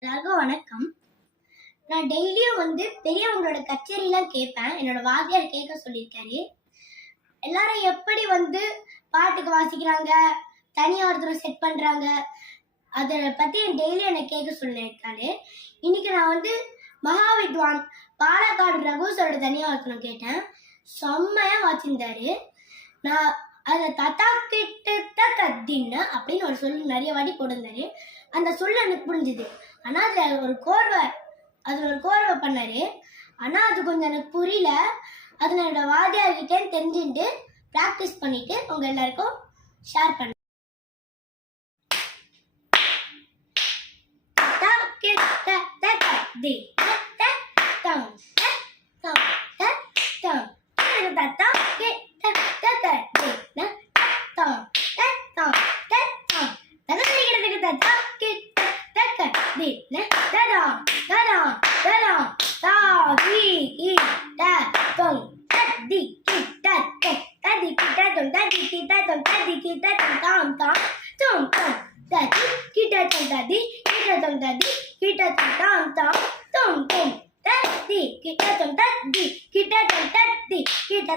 எல்லாருக்கும் வணக்கம். நான் டெய்லியும் பெரியவங்களோட கச்சேரிலாம் கேட்பேன். என்னோட வாத்தியார் கேட்க சொல்லியிருக்காரு. எல்லாரும் எப்படி பாட்டுக்கு வாசிக்கிறாங்க, தனியா ஒருத்தர் செட் பண்றாங்க, அதை பத்தி டெய்லி எனக்கு கேட்க சொல்லியிருக்காரு. இன்னைக்கு நான் மகாவித்வான் பாலக்காடு ரகுசரோட தனியா ஒருத்தனை கேட்டேன். செம்மையா வாசிந்தாரு. நான் அதை தத்தா கிட்ட கத்தின்னு அப்படின்னு ஒரு சொல்லு நிறைய வாட்டி போட்டிருந்தாரு. அந்த சொல்லு எனக்கு புரிஞ்சுது. ஆனா அதுல ஒரு கோர்வை பண்ணாரு. ஆனா அது கொஞ்சம் எனக்கு புரியல. அது நான் என்னோட வாத்தியார்கிட்ட தெரிஞ்சுட்டு ப்ராக்டிஸ் பண்ணிட்டு உங்க எல்லாருக்கும் ஷேர் பண்ணேன். Kita